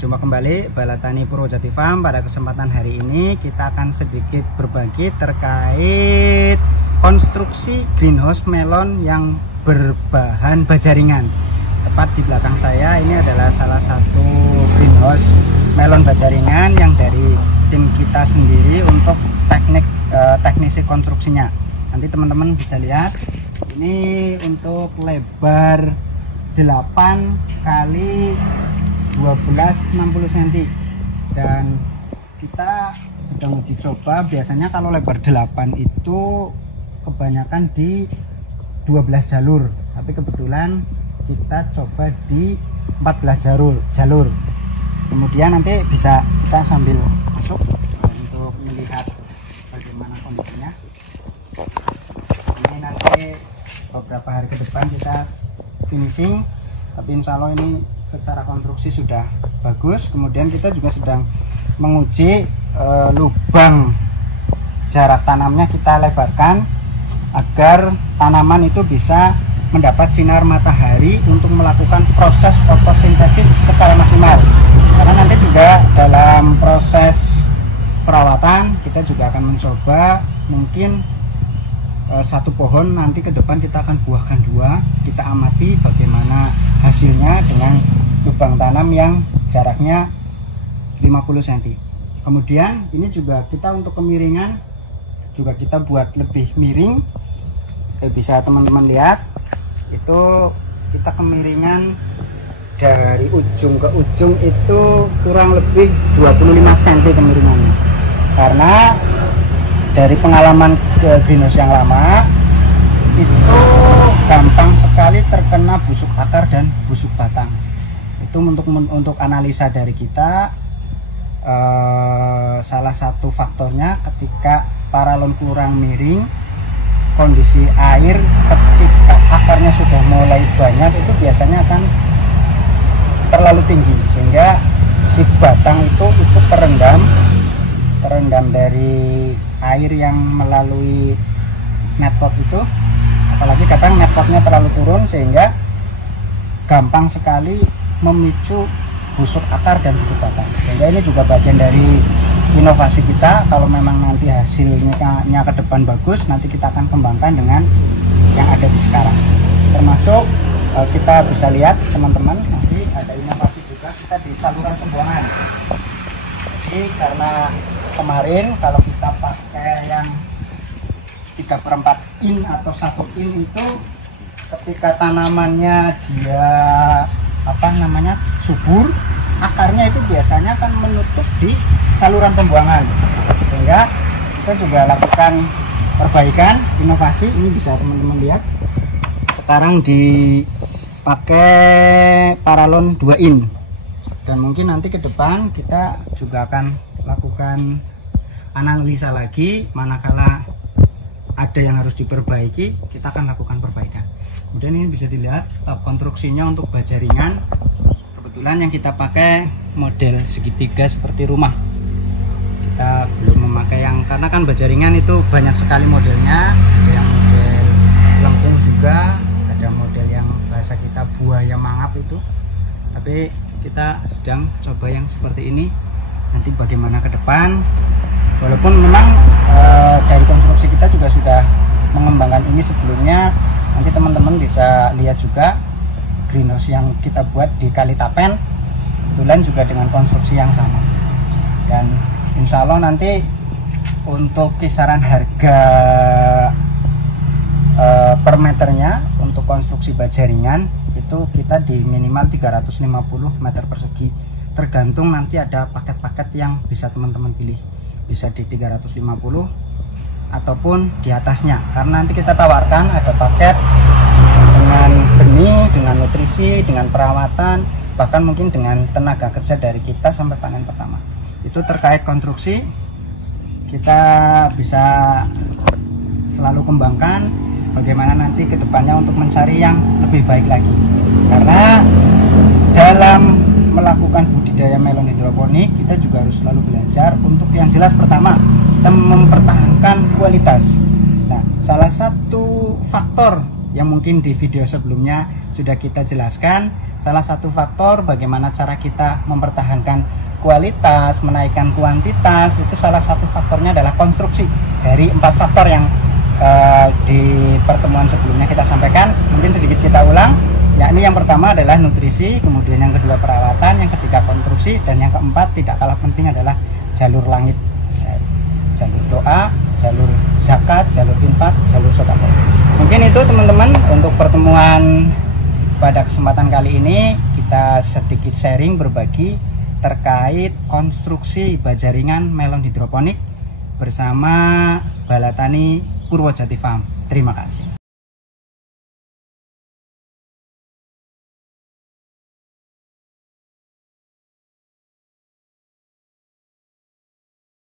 Jumpa kembali Balatani Purwojati Farm. Pada kesempatan hari ini kita akan sedikit berbagi terkait konstruksi greenhouse melon yang berbahan baja ringan. Tepat di belakang saya ini adalah salah satu greenhouse melon baja ringan yang dari tim kita sendiri untuk teknisi konstruksinya. Nanti teman-teman bisa lihat ini untuk lebar 8 kali 1260 cm, dan kita sedang uji coba. Biasanya kalau lebar 8 itu kebanyakan di 12 jalur, tapi kebetulan kita coba di 14 jalur. Kemudian nanti bisa kita sambil masuk untuk melihat bagaimana kondisinya. Ini nanti beberapa hari ke depan kita finishing, tapi insya Allah ini secara konstruksi sudah bagus. Kemudian kita juga sedang menguji lubang jarak tanamnya kita lebarkan agar tanaman itu bisa mendapat sinar matahari untuk melakukan proses fotosintesis secara maksimal. Karena nanti juga dalam proses perawatan kita juga akan mencoba mungkin satu pohon nanti ke depan kita akan buahkan 2. Kita amati bagaimana hasilnya dengan lubang tanam yang jaraknya 50 cm. Kemudian ini juga kita untuk kemiringan juga kita buat lebih miring. Bisa teman-teman lihat itu kita kemiringan dari ujung ke ujung itu kurang lebih 25 cm kemiringannya. Karena dari pengalaman greenhouse yang lama itu gampang sekali terkena busuk akar dan busuk batang. Itu untuk analisa dari kita, salah satu faktornya ketika paralon kurang miring, kondisi air ketika akarnya sudah mulai banyak itu biasanya akan terlalu tinggi, sehingga si batang itu terendam dari air yang melalui netpot itu. Apalagi kadang netpotnya terlalu turun sehingga gampang sekali memicu busuk akar dan busuk batang. Sehingga ini juga bagian dari inovasi kita. Kalau memang nanti hasilnya ke depan bagus, nanti kita akan kembangkan dengan yang ada di sekarang. Termasuk kita bisa lihat teman-teman, nanti ada inovasi juga kita di saluran pembuangan. Jadi karena kemarin kalau kita pakai yang 3/4 in atau 1 in itu ketika tanamannya dia subur, akarnya itu biasanya akan menutup di saluran pembuangan, sehingga kita juga lakukan perbaikan inovasi. Ini bisa teman-teman lihat sekarang dipakai paralon 2 in, dan mungkin nanti ke depan kita juga akan lakukan analisa lagi, manakala ada yang harus diperbaiki kita akan lakukan perbaikan. Kemudian ini bisa dilihat konstruksinya untuk baja ringan. Kebetulan yang kita pakai model segitiga seperti rumah. Kita belum memakai yang, karena kan baja ringan itu banyak sekali modelnya. Ada yang model lengkung juga, ada model yang bahasa kita buaya mangap itu. Tapi kita sedang coba yang seperti ini. Nanti bagaimana ke depan, walaupun memang dari konstruksi kita juga sudah mengembangkan ini sebelumnya. Nanti teman-teman bisa lihat juga greenhouse yang kita buat di Kalitapen, kebetulan juga dengan konstruksi yang sama. Dan insya Allah nanti untuk kisaran harga per meternya untuk konstruksi baja ringan itu kita di minimal 350 meter persegi. Tergantung nanti ada paket-paket yang bisa teman-teman pilih, bisa di 350 ataupun di atasnya, karena nanti kita tawarkan ada paket dengan benih, dengan nutrisi, dengan perawatan, bahkan mungkin dengan tenaga kerja dari kita sampai panen pertama. Itu terkait konstruksi kita bisa selalu kembangkan bagaimana nanti ke depannya untuk mencari yang lebih baik lagi. Karena dalam melakukan budidaya melon hidroponik kita juga harus selalu belajar untuk yang jelas, pertama kita mempertahankan kualitas. Nah, salah satu faktor yang mungkin di video sebelumnya sudah kita jelaskan salah satu faktor bagaimana cara kita mempertahankan kualitas, menaikkan kuantitas, itu salah satu faktornya adalah konstruksi dari 4 faktor yang di pertemuan sebelumnya kita sampaikan. Mungkin sedikit kita ulang, yakni yang pertama adalah nutrisi, kemudian yang kedua perawatan, yang ketiga konstruksi, dan yang keempat tidak kalah penting adalah jalur langit, jalur doa, jalur zakat, jalur infak, jalur sedekah. Mungkin itu teman-teman untuk pertemuan pada kesempatan kali ini, kita sedikit sharing berbagi terkait konstruksi bajaringan melon hidroponik bersama Balatani Purwojati Farm. Terima kasih.